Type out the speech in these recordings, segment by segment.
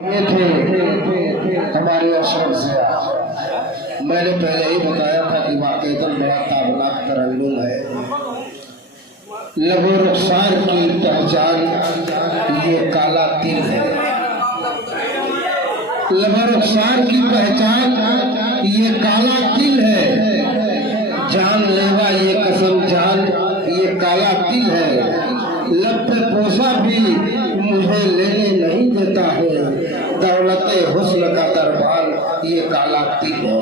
ये थे हमारे अशरफ से। मैंने पहले ही बताया था कि वाकईतन बड़ा ताबनाक तरन्नुम है। लबो रुखसार की पहचान ये काला तिल है। लबो रुखसार की पहचान ये काला तिल है। जान लेवा ये कसम जान ये काला तिल है। लब पे पोसा भी मुझे लेने नहीं देता है। दौलते हुस्न का दरबार ये काला तिल है।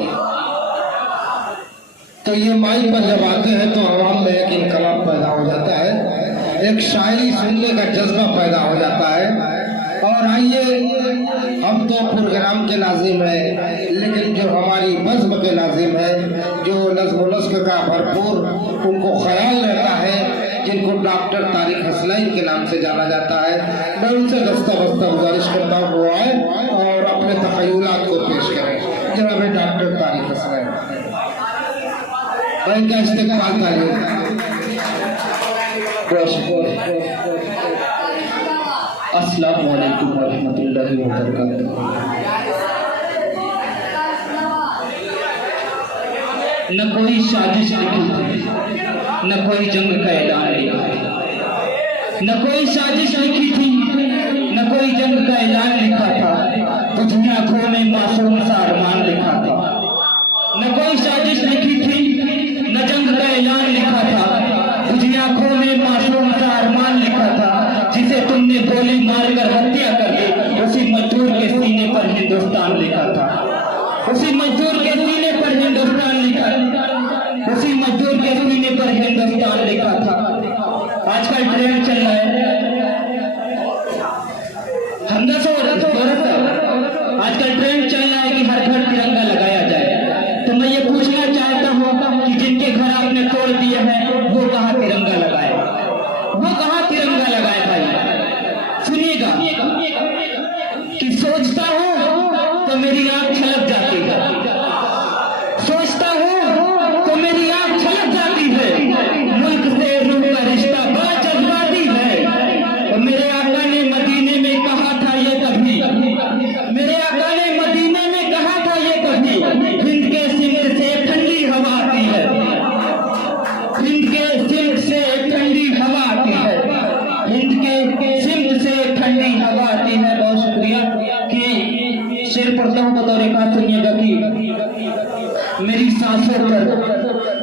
तो ये माइक पर जब आते हैं तो आवाम में एक इनकलाब पैदा हो जाता है, एक शायरी सुनने का जज्बा पैदा हो जाता है। और आइए, हम तो प्रोग्राम के नाजिम है, लेकिन जो हमारी बज़्म के नाजिम है, जो नज़्म व नस्क का भरपूर उनको ख्याल रहता है, जिनको डॉक्टर तारिक हसनैन के नाम से जाना जाता है, मैं उनसे दस्ता बस्ता गुजारिश करता हूँ वो आए और अपने तख़य्युलात को पेश करें। जनाब डॉक्टर तारिक हसनैन भाई का इस्तेक़बाल करिए। अस्सलामु अलैकुम वरहमतुल्लाहि वबरकातुहू। न कोई साजिश लिखी थी, न कोई जंग का ऐलान लिखा था। न कोई साजिश लिखी थी, न कोई जंग का ऐलान लिखा था। तुझी आंखों में मासूम सा अरमान लिखा था। न कोई साजिश लिखी थी, न जंग का ऐलान लिखा था। तुझी आंखों में मासूम सा अरमान लिखा था। जिसे तुमने गोली मारकर हत्या कर दी, उसी मजदूर के सीने पर हिंदुस्तान लिखा था। उसी मजदूर के सीने पर हिंदुस्तान लिखा, उसी मजदूर के सीने पर हिंदुस्तान लिखा था। आजकल ट्रेंड चल रहा है आजकल ट्रेंड चल रहा है कि हर घर तिरंगा लगाया जाए। तो मैं ये पूछना चाहता हूँ कि जिनके घर आपने तोड़ दिए हैं वो कहाँ तिरंगा लगाए, वो कहाँ तिरंगा लगाए भाई। सुनिएगा कि सोचता हूँ तो मेरी आंख छलक जाती है, सोचता हूँ तो मेरी आंख छलक जाती है। मुल्क से रूह का रिश्ता बड़ा जज्बाती है। और मेरे आका ने मदीने में कहा था ये कभी, मेरे आका ने मदीने में कहा था ये कभी, हिंद के सिंध से ठंडी हवा आती है, हिंद के सिंध से ठंडी हवा आती है, हिंद के सिंध से ठंडी हवा आती है। बहुत शुक्रिया कि शेर पढ़ता हूँ बतौर खास। सुनिएगा कि मेरी सांसों पर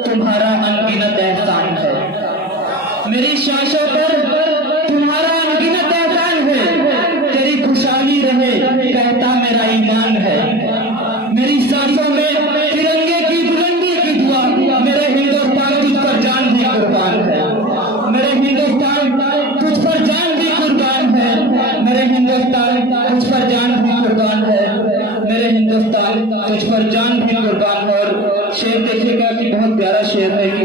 तुम्हारा अनगिनत एहसान है, मेरी सांसों पर तुम्हारा अनगिनत एहसान है। तेरी खुशहाली रहे कहता मेरा ईमान है। मेरी सांसों में तिरंगे की बुलंदी की दुआ, मेरे हिंदुस्तान तुझ पर जान भी कुर्बान है। मेरे हिंदुस्तान तुझ पर जान भी कुर्बान है। मेरे हिंदुस्तान तुझ पर जान भी कुर्बान है। मेरे हिंदुस्तान तुझ पर जान भी कुर्बान है। और शेर देखिएगा कि बहुत प्यारा शेर है कि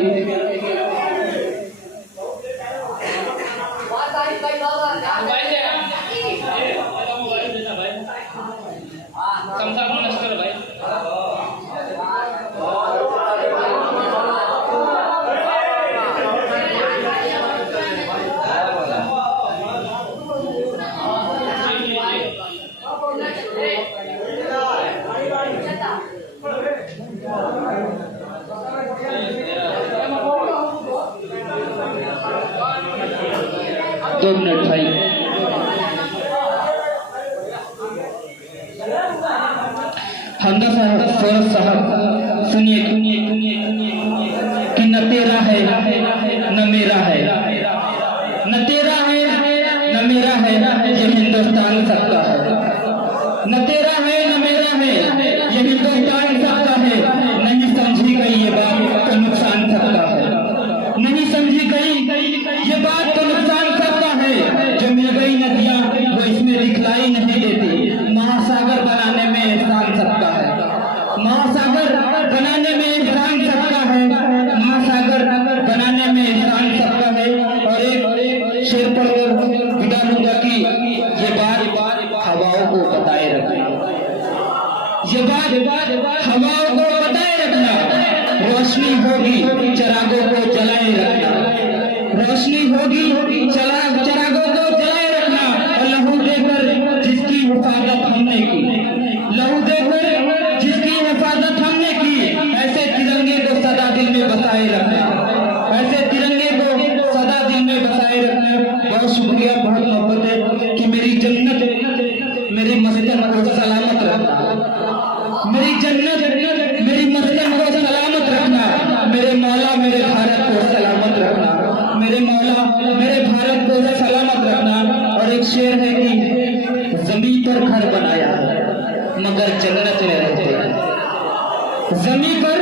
दो मिनट भाई। हमदा साहब, सौरभ साहब, सुनिए कि न तेरा है न मेरा है, न तेरा है न मेरा है, ये हिंदुस्तान सबका है। न तेरा है न मेरा है, ये हिंदुस्तान सबका है। नहीं समझी गई ये बात तो नुकसान सबका है, नहीं समझी गई ये बात तो नुकसान सबका है। जो मिल गई नदियां वो इसमें दिखलाई नहीं देती। महासागर बनाने में एहसान सबका है, महासागर बनाने में एहसान सबका है, महासागर बनाने में एहसान सबका है। और एक शेर पढ़कर विदा लूंगा कि ये बात हवाओं को बताए रखना, ये बात हवाओं को बताए रखना। रोशनी होगी चरागों को जलाए रखना, रोशनी होगी चरागों को जलाए रखना। और लहू देकर जिसकी हिफाजत हमने की, लहू देकर जिसकी हिफाजत हमने की, ऐसे तिरंगे को सदा दिल में बसाए रखना, ऐसे तिरंगे को सदा दिल में बसाए रखना। बहुत शुक्रिया, बहुत मोहब्बत है कि मेरी जन्नत मेरे मस्कन को सलामत रखना, मेरी जन्नत मेरी मस्कन को सलामत रखना, मेरे मौला मेरे भारत को सलामत रखना, मेरे मौला मेरे भारत को सलामत रखना। और एक शेर है कि जमीन पर घर बनाया है मगर जन्नत में रहते हैं, जमीन पर